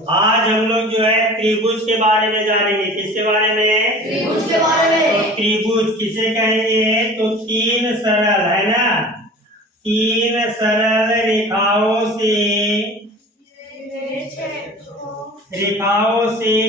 आज हम लोग जो है त्रिभुज के बारे में जानेंगे। किसके बारे में? त्रिभुज के बारे में। तो त्रिभुज किसे कहेंगे? तो तीन सरल, है ना, तीन सरल रेखाओं से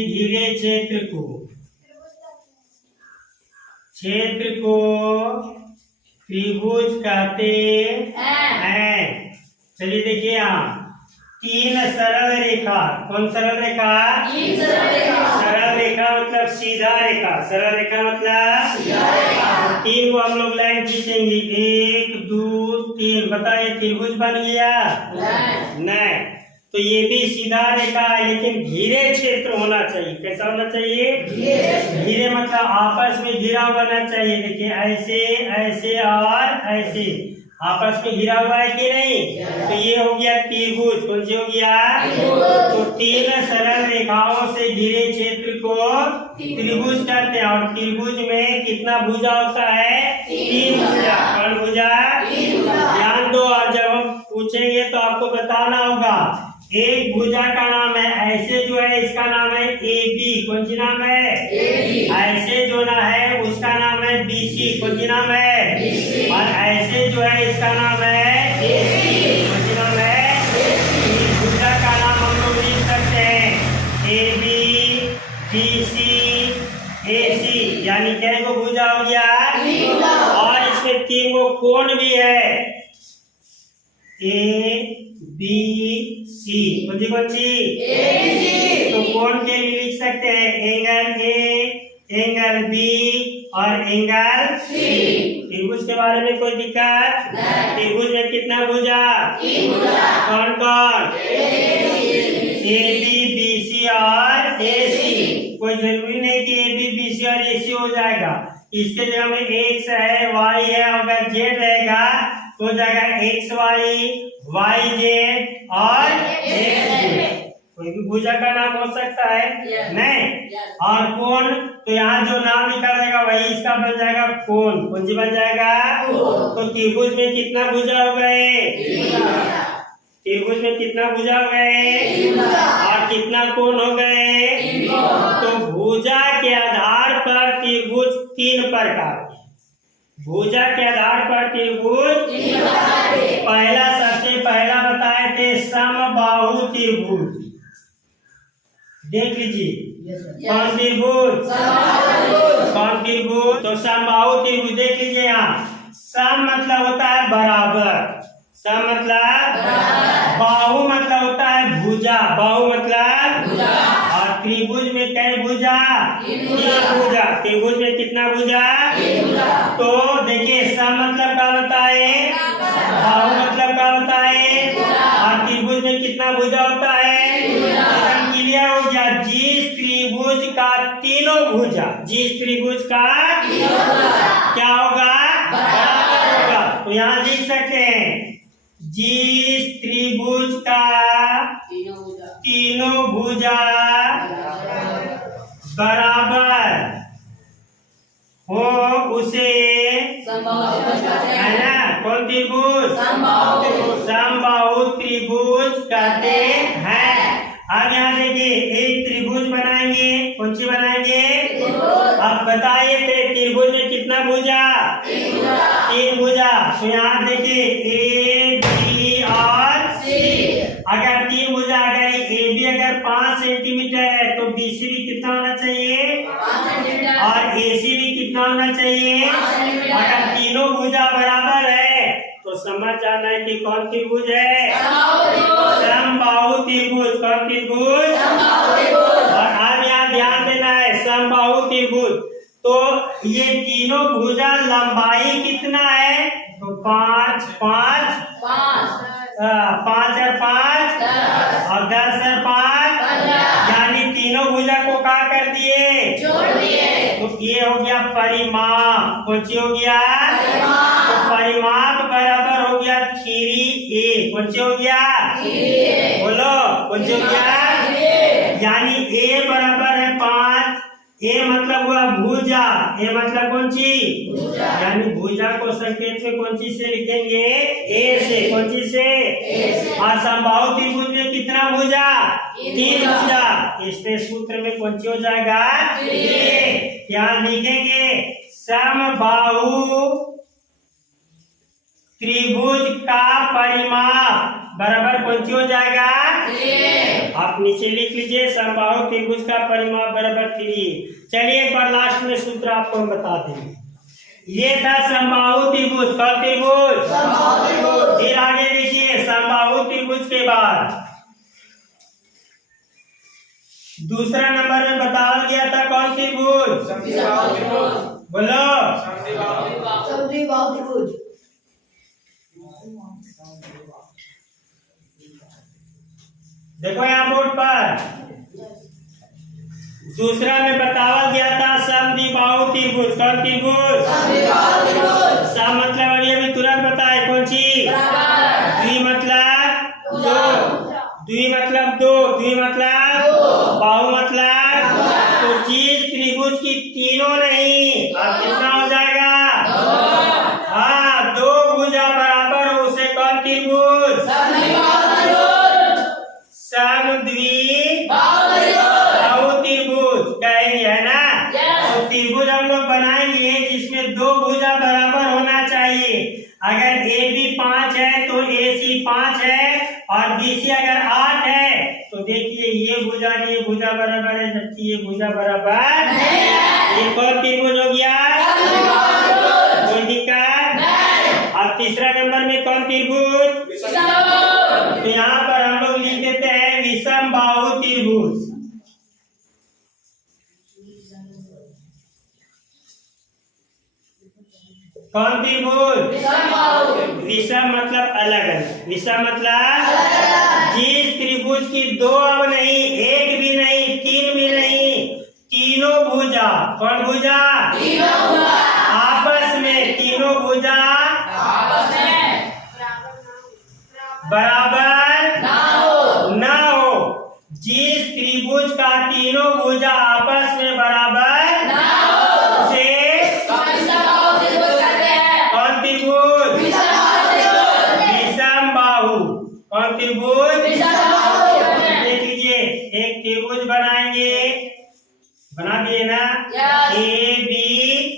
घिरे क्षेत्र को त्रिभुज कहते हैं। चलिए देखिए यहाँ तीन सरल रेखा। कौन सरल रेखा? सरल रेखा मतलब सीधा रेखा। सरल रेखा मतलब तीन को हम लोग लाइन खींचेंगे, 1 2 3। बताइए त्रिभुज बन गया? नहीं। तो ये भी सीधा रेखा है लेकिन घिरे क्षेत्र होना चाहिए। कैसा होना चाहिए? घिरे मतलब आपस में घिरा होना चाहिए। देखिए ऐसे ऐसे और ऐसे आपस में घिरा हुआ है कि नहीं? तो ये हो गया त्रिभुज। कौन सी हो गया? तो तीन सरल रेखाओं से घिरे क्षेत्र को त्रिभुज कहते हैं। और त्रिभुज में कितना भुजा होता है? 3 भुजा। कौन भुजा? ध्यान दो। और जब हम पूछेंगे तो आपको बताना होगा। एक भुजा का नाम है ऐसे जो है इसका नाम है AB। कौन सी नाम है? ऐसे जो ना है उसका नाम है BC। कौन सी नाम है? और ऐसे जो है इसका नाम है AC। कौन सी नाम है? इस भुजा का नाम हम लोग लिख सकते हैं AB BC AC। यानी क्या को भुजा हो गया? और इसमें 3 को कोण भी है, ABC। कौन सी? तो कोण के लिए लिख सकते हैं एंगल A, एंगल B और एंगल C। त्रिभुज के बारे में कोई दिक्कत? त्रिभुज में कितना भुजा? कौन कौन? AB BC और AC। कोई जरूरी नहीं कि AB BC और AC हो जाएगा। इसके जगह में X है, Y है, अगर Z रहेगा तो जाएगा XY, YZ और XZ। कोई भी भुजा का नाम हो सकता है नहीं। और कोण तो यहाँ जो नाम लिखा रहेगा वही इसका बन जाएगा कोण। कौन सी बन जाएगा? तो त्रिभुज में कितना भुजा हो गए? त्रिभुज में कितना भुजा हो गए? और कितना कोण हो गए? तो भुजा के आधार पर त्रिभुज 3 प्रकार। भुजा के आधार पर त्रिभुज पहला, सबसे पहला बताए थे समबाहु त्रिभुज। देख लीजिए कौन त्रिभुज? कौन त्रिभुज? तो समबाहु त्रिभुज। देख लीजिए यहाँ सम मतलब होता है बराबर, सम मतलब बाहु मतलब होता है भुजा, बाहु मतलब और त्रिभुज में कई भुजा? 3 भुजा। त्रिभुज में कितना भुजा? तो देखिए सम मतलब क्या होता है? बाहु मतलब क्या होता है? और त्रिभुज में कितना भुजा होता है? क्लियर हो गया। जिस त्रिभुज का तीनों भुजा, जिस त्रिभुज का क्या होगा? बराबर होगा। तो यहाँ लिख सकते हैं जिस त्रिभुज का तीनों भुजा बराबर हो उसे है ना कौन त्रिभुज? समबाहु त्रिभुज कहते हैं। अब यहाँ देखिए एक त्रिभुज बनाएंगे। कौन सी बनाएंगे? अब बताइए त्रिभुज में कितना भुजा? 3 भुजा। तो यहाँ देखिए A B और C। अगर 3 भुजा, अगर AB अगर 5 सेंटीमीटर है तो BC भी कितना होना चाहिए? 5 सेंटीमीटर। और AC भी कितना होना चाहिए? 5 सेंटीमीटर। अगर तीनों भुजा बराबर है तो समझ जाना है कि कौन त्रिभुज है? समबाहु त्रिभुज। कौन त्रिभुज? और अब यहाँ ध्यान देना है समबाहु त्रिभुज। तो ये तीनों भुजा लंबाई कितना है? तो 5 5 5 और 5 और 10 और 5, यानी तीनों भुजा को क्या कर दिए? जोड़ दिए। तो ये हो गया परिमाप। कौन सी हो गया? तो परिमाप बराबर हो गया 3A। कौन सी हो गया? बोलो कौन सी हो गया? यानी A बराबर है 5, ए मतलब हुआ भुजा, ए मतलब कौन सी भुजा, यानी भुजा को संकेत में कौन चीज से लिखेंगे, ए से, कौन चीज से, ए से। और समबाहु त्रिभुज में कितना भुजा, 3 भुजा, इसमें सूत्र में कौन सी हो जाएगा, यहाँ लिखेंगे समबाहु त्रिभुज का परिमाप बराबर कौन सी हो जाएगा, आप नीचे लिख लीजिए समबाहु त्रिभुज का परिमाप बराबर 3। चलिए एक बार लास्ट में सूत्र आपको हम बता देंगे। ये था समबाहु त्रिभुज, कौन त्रिभुज, फिर आगे देखिए समबाहु त्रिभुज के बाद दूसरा नंबर में बताया गया था कौन त्रिभुज, बोलो, समद्विबाहु त्रिभुज। देखो यहाँ बोर्ड पर दूसरा में बताया गया था समद्विबाहु त्रिभुज, कौन त्रिभुज, सम मतलब अभी तुरंत बताए कौन सी, द्वि मतलब दो, द्वि मतलब दो, द्वि मतलब बाहु मतलब, तो जिस त्रिभुज की तीनों नहीं, अब कितना हो जाएगा, हाँ 2 भुजा बराबर हो उसे कौन त्रिभुज, समद्विबाहु त्रिभुज कहेंगे, है ना। तो त्रिभुज हम लोग बनाएंगे जिसमें 2 भुजा बराबर होना चाहिए। अगर ए बी 5 है तो ए सी 5 है और बी सी अगर 8 है तो देखिए ये भुजा बराबर है जबकि ये भुजा बराबर नहीं है। ये कौन त्रिभुज हो गया, कोई दिक्कत। अब तीसरा नंबर में कौन त्रिभुज, तो यहाँ पर हम लोग लिख देते हैं विषमबाहु त्रिभुज। कौन त्रिभुज, विषम मतलब अलग अलग, विषम मतलब जिस त्रिभुज की 2 अब नहीं, 1 भी नहीं, 3 भी नहीं, तीनों भुजा, कौन भुजा, आपस में, तीनों भुजा बराबर ना हो, जिस त्रिभुज का तीनों भुजा आपस में बराबर ना हो उसे कौन त्रिभुज, विषमबाहु, कौन त्रिभुज, देख लीजिए एक त्रिभुज बनाएंगे, बना दिए ना, ए बी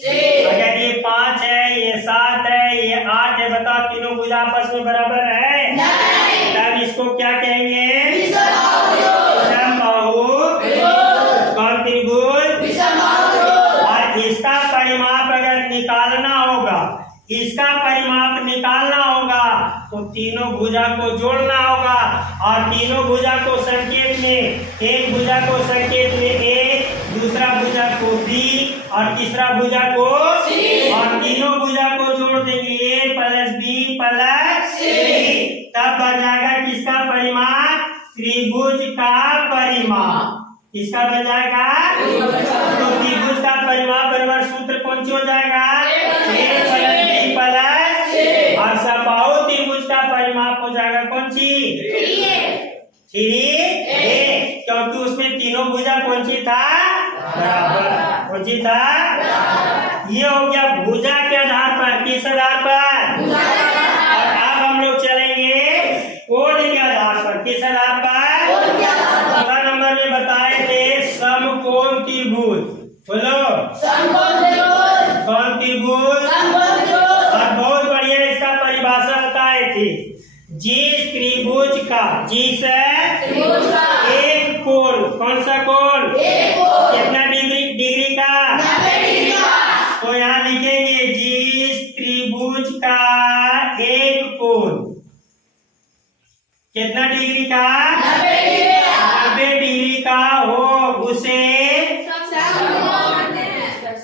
सी, अगर ये 5 है, ये 7 है, ये 8 है, बताओ तीनों भुजा आपस में बराबर है, तब इसको क्या कहेंगे, विषमबाहु, कौन त्रिभुज, और इसका परिमाप अगर निकालना होगा, इसका परिमाप निकालना होगा तो तीनों भुजा को जोड़ना होगा और तीनों भुजा को संकेत में, एक भुजा को संकेत में ए, दूसरा भुजा को बी और तीसरा भुजा को सी, और तीनों भुजा को जोड़ देंगे ए प्लस बी प्लस सी, तब बन जाएगा किसका परिमाप, त्रिभुज का परिमाप, किसका बन जाएगा, तो त्रिभुज का परिमाप बराबर सूत्र कौन सी हो जाएगा, ए प्लस बी प्लस सी, और समबाहु त्रिभुज का परिमाप हो जाएगा कौन सी, 3a, क्योंकि उसमें तीनों भुजा कौन सी था, बराबर, कौन सी था, ये हो गया भुजा के आधार पर, किस आधार पर, और अब हम लोग चलेंगे कोण के आधार पर, किस आधार पर, चौथा नंबर में बताए थे समकोण त्रिभुज, बोलो कौन त्रिभुज, और बहुत बढ़िया इसका परिभाषा बताए थे, जिस त्रिभुज का, जिस एक कोण, कौन सा कोण, कितना डिग्री का, तो यहाँ लिखेंगे जिस त्रिभुज का एक कोण कितना डिग्री का, 90 डिग्री का हो उसे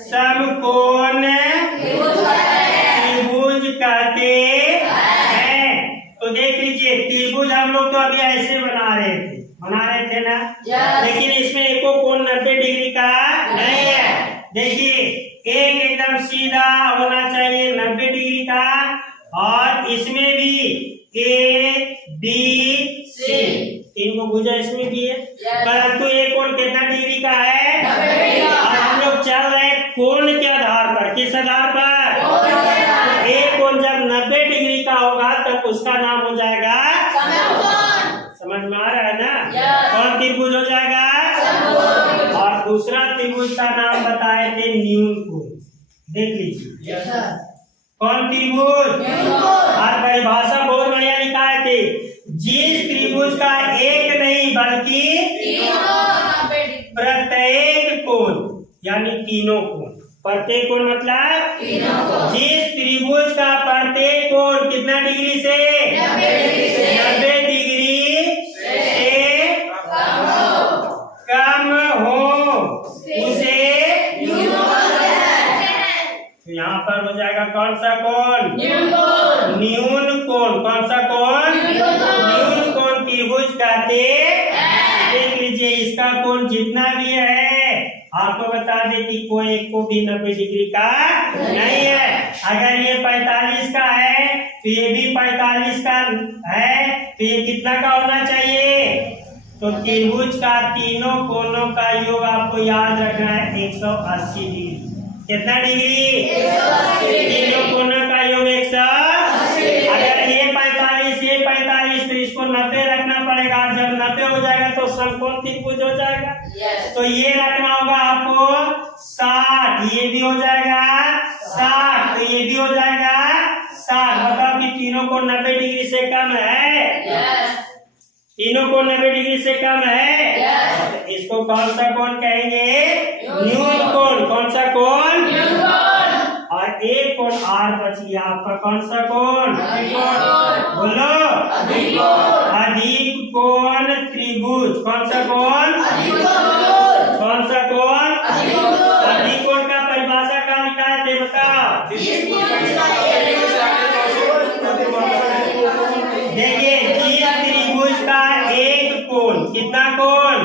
समकोण त्रिभुज कहते हैं। तो देख लीजिए त्रिभुज हम लोग तो अभी ऐसे बना रहे थे ना, लेकिन इसमें एको कोण 90 डिग्री का नहीं है। देखिए एक एकदम सीधा होना चाहिए 90 डिग्री का, और इसमें भी ए बी सी तीन को भुजा इसमें भी है, परंतु एक कोण कितना डिग्री का है, 90 डिग्री का। किस आधार पर? तो एक कोण जब 90 डिग्री का होगा तब उसका नाम हो जाएगा समझ में आ रहा है ना? कौन त्रिभुज हो जाएगा? और दूसरा त्रिभुज का नाम बताए थे न्यून कोण। देख लीजिए कौन त्रिभुज? और परिभाषा बहुत बढ़िया लिखा है थे, जिस त्रिभुज का एक नहीं बल्कि प्रत्येक कोण यानी तीनों कोण। प्रत्येक कोण मतलब जिस त्रिभुज का प्रत्येक कोण कितना डिग्री से? 90 डिग्री से कम हो उसे तो यहाँ पर हो जाएगा कौन सा कोण? न्यून कोण। कौन सा कोण? न्यून कोण त्रिभुज कहते। देख लीजिए इसका कोण जितना भी है आपको बता दे कि कोई एक को भी 90 डिग्री का नहीं है। अगर ये 45 का है तो ये भी 45 का है तो ये कितना का होना चाहिए? तो त्रिभुज का तीनों कोणों का योग आपको याद रखना है 180 डिग्री। कितना डिग्री? तीनों कोणों का योग 180। अगर ये 45 तो इसको 90 रखना पड़ेगा। जब 90 हो जाएगा तो समकोण त्रिभुज हो जाएगा। तो ये रखना होगा आपको 60। ये भी हो जाएगा 60 तो ये भी हो जाएगा 60। बताओ कि तीनों कोण 90 डिग्री से कम है? तीनों कोण 90 डिग्री से कम है। इसको कौन सा कोण कहेंगे? न्यून कोण। कौन सा कोण? और एक कोण और बच गया आपका। कौन सा कोण? बोलो अधिक कोण त्रिभुज। कौन सा कोण? कौन सा कोण? अधिक कोण का परिभाषा क्या लिखा है बताओ। देखिए जिस त्रिभुज का एक कोण कितना कोण?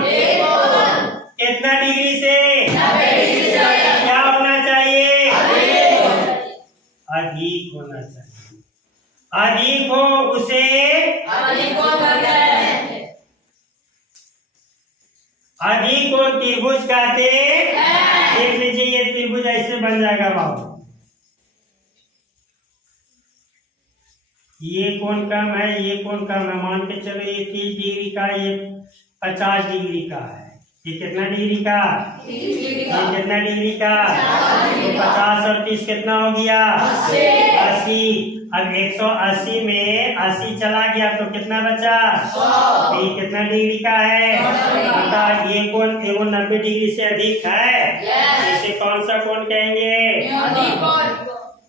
कितना डिग्री से? क्या होना चाहिए? अधिक होना चाहिए। अधिक हो उसे अधिक कोण त्रिभुज कहते। देख लीजिए ये त्रिभुज ऐसे बन जाएगा बाबू। ये कोण कम है, ये कोण कम है। मान के चलो ये 30 डिग्री का, ये 50 डिग्री का है। ये कितना डिग्री का? ये कितना डिग्री का? तो 50 और 30 कितना हो गया? 80। अब 180 में 80 चला गया तो कितना बचा? तो ये कितना डिग्री का है? बता। ये कोण 90 डिग्री से अधिक है। इसे कौन सा कोण कहेंगे?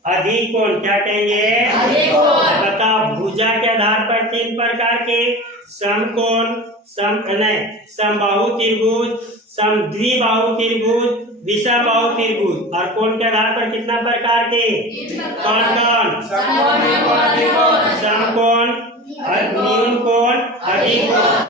अधिक कोण। क्या कहेंगे? बता। भुजा के आधार पर 3 प्रकार के समकोण, समबाहु त्रिभुज, समद्विबाहु त्रिभुज, विषमबाहु त्रिभुज। और कोण के आधार पर कितना प्रकार के? कौन कौन?